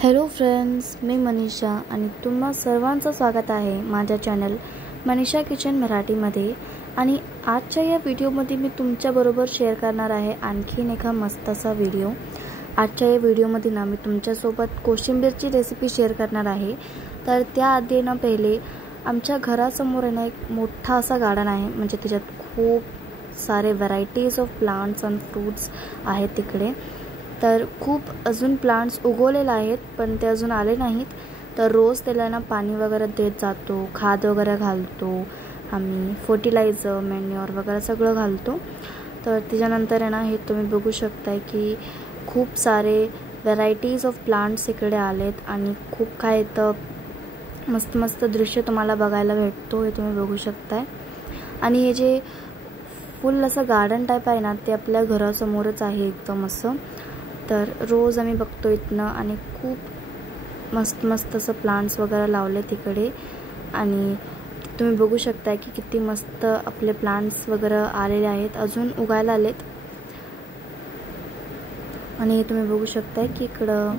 Hello friends, मी मनीषा आणि तुम्हा सर्वांचं स्वागत आहे माझ्या चॅनल मनीषा किचन मराठीमध्ये। आणि आजच्या या व्हिडिओमध्ये मी तुमच्याबरोबर शेअर करणार आहे आणखीन एका मस्त असा व्हिडिओ। आजच्या या व्हिडिओमध्ये ना मी तुमच्यासोबत कोशिंबीरची रेसिपी शेअर करणार आहे। तर त्याआधी ना पहिले आमच्या घरासमोर आहे ना एक मोठा असा गार्डन आहे, म्हणजे त्याच्यात खूप सारे varieties of plants and fruits आहेत तिकडे। तर खूप अजून प्लांट्स उगवलेले आहेत पण ते अजून आले नाहीत। तर रोज त्याला ना पाणी वगैरे देत जातो, खाद वगैरे घालतो आम्ही, फर्टिलायझर मॅन्युअर वगैरे सगळं घालतो। तर त्याच्यानंतर आहे ना हे तुम्ही बघू शकताय की खूप सारे व्हरायटीज ऑफ प्लांट्स इकडे आलेत आणि खूप काय इथं मस्त मस्त दृश्य तुम्हाला बघायला भेटतो, हे तुम्ही बघू शकताय। आणि हे जे फुल असं गार्डन टाईप आहे ना ते आपल्या घरासमोरच आहे एकदम असं। तर रोज आम्ही बघतो इथनं आणि खूप मस्त मस्त असं प्लांट्स वगैरे लावले तिकडे। आणि तुम्ही बघू शकता की किती मस्त आपले प्लांट्स वगैरे आलेले आहेत, अजून उगायला आलेत। आणि तुम्ही बघू शकता की इकडं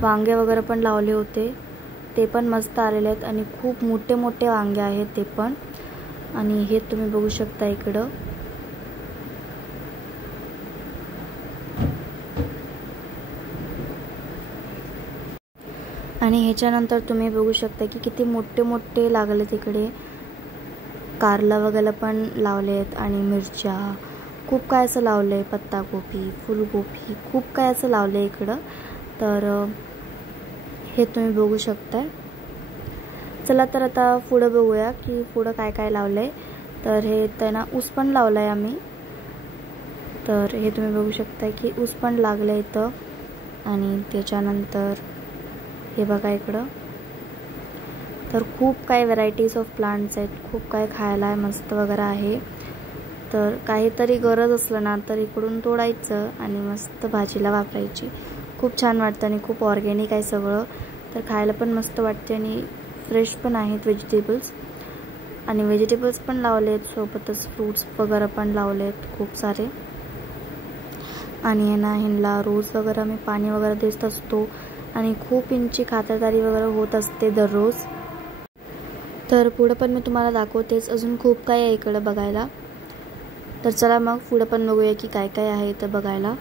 वांगे वगैरे पण लावले होते, ते पण मस्त आलेले आहेत आणि खूप मोठे मोठे वांगे आहेत ते पण। आणि हे तुम्ही बघू शकता इकडं आणि ह्याच्यानंतर तुम्ही बघू शकता की किती मोठे मोठे लागले तिकडे, कारला वगैरे पण लावलेत आणि मिरच्या, खूप काय असं लावलंय, पत्तागोबी, फुलगोबी, खूप काय असं लावलंय इकडं। तर हे तुम्ही बघू शकताय। चला तर आता पुढे बघूया की पुढे काय काय लावलंय। तर हे त्यांना ऊस पण लावलाय आम्ही। तर हे तुम्ही बघू शकता की ऊस पण लागले इथं। आणि त्याच्यानंतर हे बघा इकडं, तर खूप काय व्हरायटीज ऑफ प्लांट्स आहेत, खूप काय खायला आहे, मस्त वगैरे आहे। तर काहीतरी गरज असलं ना तर इकडून तोडायचं आणि मस्त भाजीला वापरायची, खूप छान वाटतं आणि खूप ऑर्गॅनिक आहे सगळं। तर खायला पण मस्त वाटते आणि फ्रेश पण आहेत व्हेजिटेबल्स। आणि व्हेजिटेबल्स पण लावलेत, सोबतच फ्रूट्स वगैरे पण लावलेत खूप सारे। आणि ह्यांना रोज वगैरे मी पाणी वगैरे देत असतो आणि खूप इंची खातरदारी वगैरे होत असते दररोज। तर पुढे पण मी तुम्हाला दाखवतेच, अजून खूप काय आहे इकडे बघायला। तर चला मग पुढे पण बघूया की काय काय आहे इथं बघायला।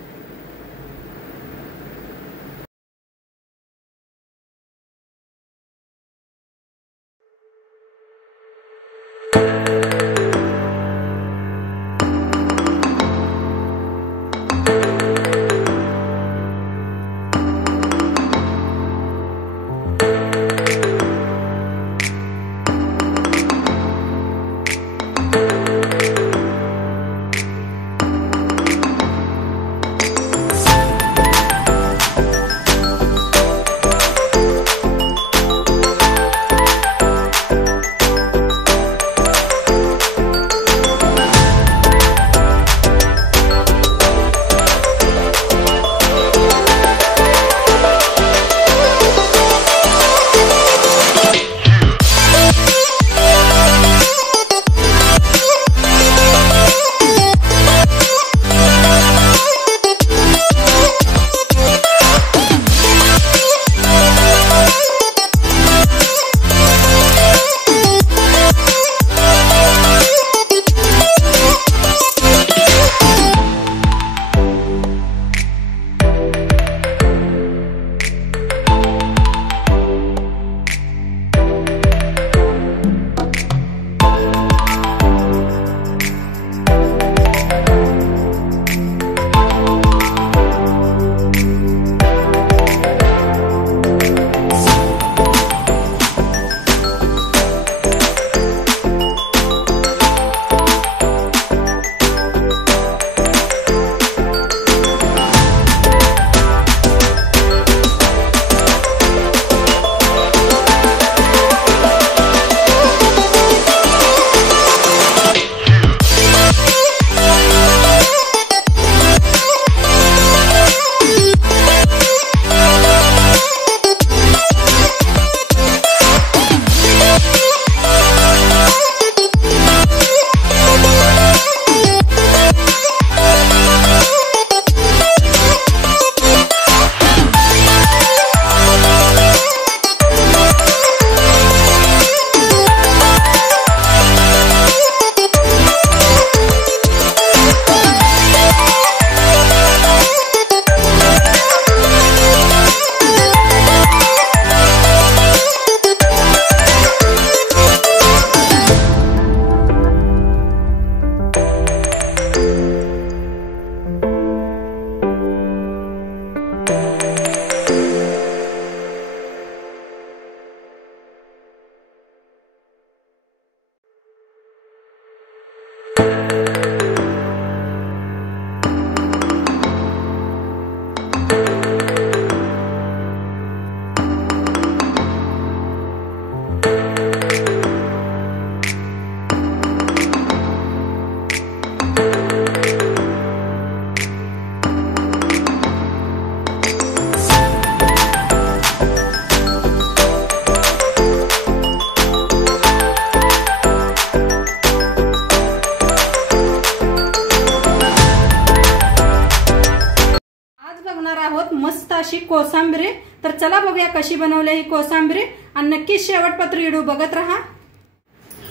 तर चला बघूया कशी बनवली ही कोशिंबीर आणि नक्की शेवटपर्यंत व्हिडिओ बघत राहा।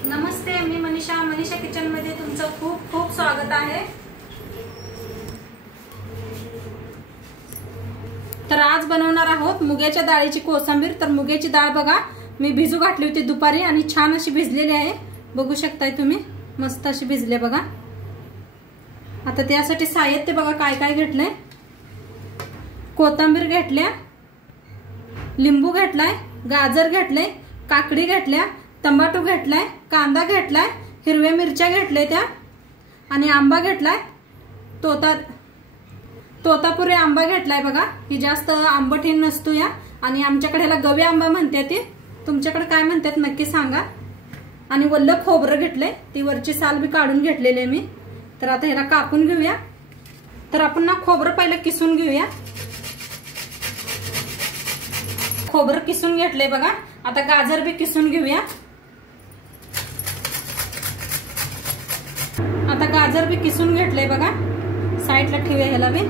नमस्ते, मी मनीषा किचन मध्ये तुमचं खूप खूप स्वागत आहे। तर आज बनवणार आहोत मुगाच्या डाळीची कोशिंबीर। तर मुगाची डाळ बघा मी भिजू घातली होती दुपारी आणि छान अशी भिजलेली आहे, बघू शकताय तुम्ही, मस्त अशी भिजले बघा। आता त्यासाठी साहित्य बघा काय काय घेतलंय। कोथिंबीर घेतल्या, लिंबू घेतलाय, गाजर घेतले, काकडी घेतल्या, टमाटो घेतलाय, कांदा घेतलाय, हिरव्या मिरच्या घेतल्या त्या आणि आंबा घेतलाय, तोतापुरी आंबा घेतलाय बघा। ही जास्त आंबट नसतो या आणि आमच्याकडे ह्याला गवी आंबा म्हणतात, ते तुमच्याकडे काय म्हणतात नक्की सांगा। आणि वल्ल खोबरं घेतलंय, ती वरची साल बी काढून घेतलेली आहे मी। तर आता ह्याला कापून घेऊया। तर आपण ना खोबरं पहिलं किसून घेऊया। खोबरं किसून घेतलंय बघा। आता गाजर बी किसून घेऊया। आता गाजर बी किसून घेतलंय बघा, साईडला ठेवूया ह्याला बी।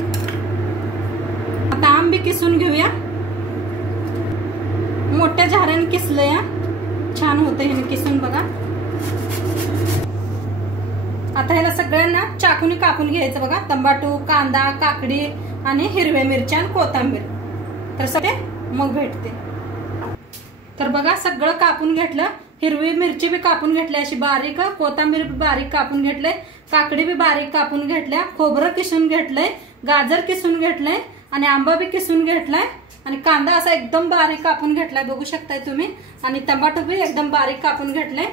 आता आंब बी किसून घेऊया, मोठ्या झाऱ्याने किसलं या, छान होतं हे किसून बघा। आता ह्याला सगळ्यांना चाकूने कापून घ्यायचं बघा, टमाटो, कांदा, काकडी आणि हिरव्या मिरच्या आणि कोथिंबीर। तर सगळे मग भेटते। तर बघा सगळं कापून घेतलं, हिरवी मिरची बी कापून घेतली अशी बारीक, कोथिंबीर बी बारीक कापून घेतले, काकडी बी बारीक कापून घेतल्या, खोबरं किसून घेतलंय, गाजर किसून घेतलंय आणि आंबा बी किसून घेतलाय आणि कांदा असा एकदम बारीक कापून घेतलाय, बघू शकताय तुम्ही, आणि टमाटो बी एकदम बारीक कापून घेतले।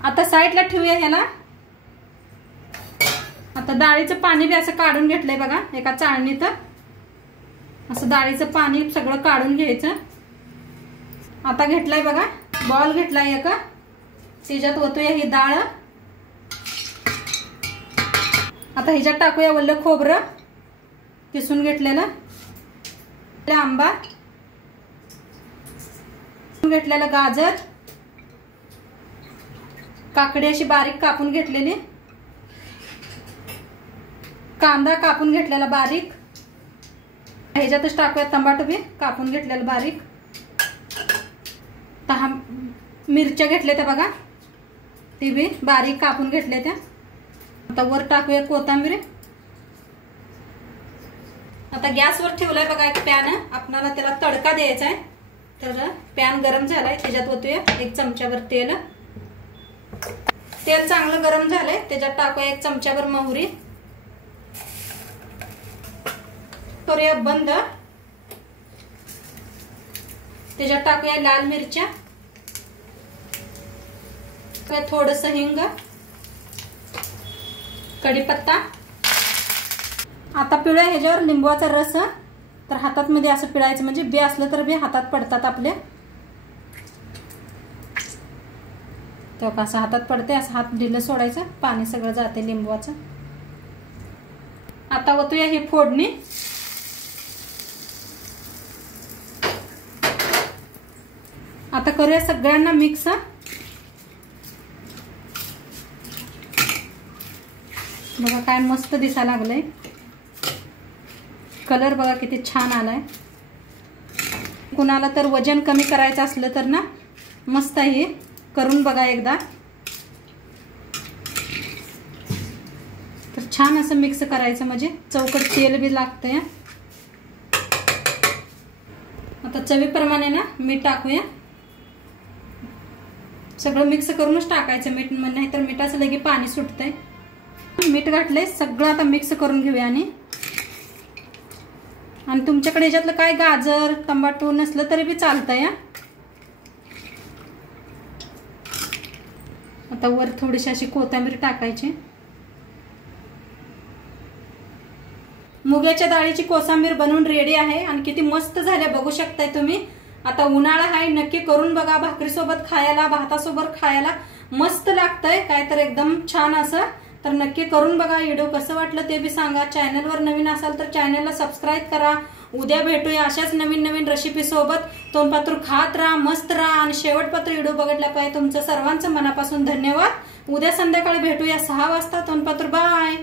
आता साईडला ठेवूया ह्याला। आता डाळीचं पाणी बी असं काढून घेतलंय बघा एका चाळणीत, असं डाळीचं पाणी सगळं काढून घ्यायचं। आता घेतलाय बघा बॉल घेतलाय एका, त्याच्यात ओतूया ही डाळ। आता ह्याच्यात टाकूया वल्ल खोबरं किसून घेतलेलं, आंबा घेतलेला, गाजर, काकडी अशी बारीक कापून घेतलेली, कांदा कापून घेतलेला बारीक, ह्याच्यातच टाकूया टमाटो बी कापून घेतलेला बारीक, 10 मिरच्या घेतल्या त्या बघा, ती बी बारीक कापून घेतल्या त्या। आता वर टाकूया कोथिंबीर। आता गॅसवर ठेवलाय बघा एक पॅन, आपल्याला त्याला तडका द्यायचा आहे। तर पॅन गरम झालाय, त्याच्यात ओतूया 1 चमचाभर तेल। तेल चांगलं गरम झालंय, त्याच्यात टाकूया 1 चमचाभर मोहरी, करूया बंद। त्याच्यात टाकूया लाल मिरच्या, थोडस हिंग, कढीपत्ता। आता पिळूया ह्याच्यावर लिंबूचा रस। तर हातात मध्ये असं पिळायचं, म्हणजे बी असलं तर बी हातात पडतात आपले, तो कसं हातात पडते, असं हात ढिलं सोडायचं, पाणी सगळं जाते लिंबूचं। आता ओतूया ही फोडणी। आता करूया सगळ्यांना मिक्स। बघा काय मस्त दिसायला लागलंय, कलर बघा किती छान आलाय। कुणाला तर वजन कमी करायचं असलं तर ना मस्त आहे, करून बघा एकदा। तर छान असं मिक्स करायचं, म्हणजे चौकट तेल बी लागतंय। आता चवीप्रमाणे ना मीठ टाकूया, सगळं मिक्स करूनच टाकायचं मीठ, नाही तर मिठाचं लगे पाणी सुटतंय। मीठ घातलंय, सगळं आता मिक्स करून घेऊया। आणि तुमच्याकडे याच्यातलं काय गाजर टमाटो नसलं तरी बी चालतंय। आता वर थोडीशी अशी कोथिंबीर टाकायची। मुगाच्या डाळीची कोशिंबीर बनवून रेडी आहे आणि किती मस्त झाल्या बघू शकताय तुम्ही। आता उन्हाळा आहे, नक्की करून बघा, भाकरी सोबत खायला, भातासोबत खायला मस्त लागतंय, काय तर एकदम छान असं। तर नक्की करून बघा। व्हिडिओ कसं वाटलं ते बी सांगा। चॅनलवर नवीन असाल तर चॅनलला सबस्क्राईब करा। उद्या भेटूया अशाच नवीन नवीन रेसिपी सोबत। तोंडपात्र खात राहा, मस्त राहा आणि शेवटपर्यंत व्हिडिओ बघितला पाहिजे। तुमचं सर्वांचं मनापासून धन्यवाद। उद्या संध्याकाळी भेटूया 6 वाजता। तोंडपात्र बाय।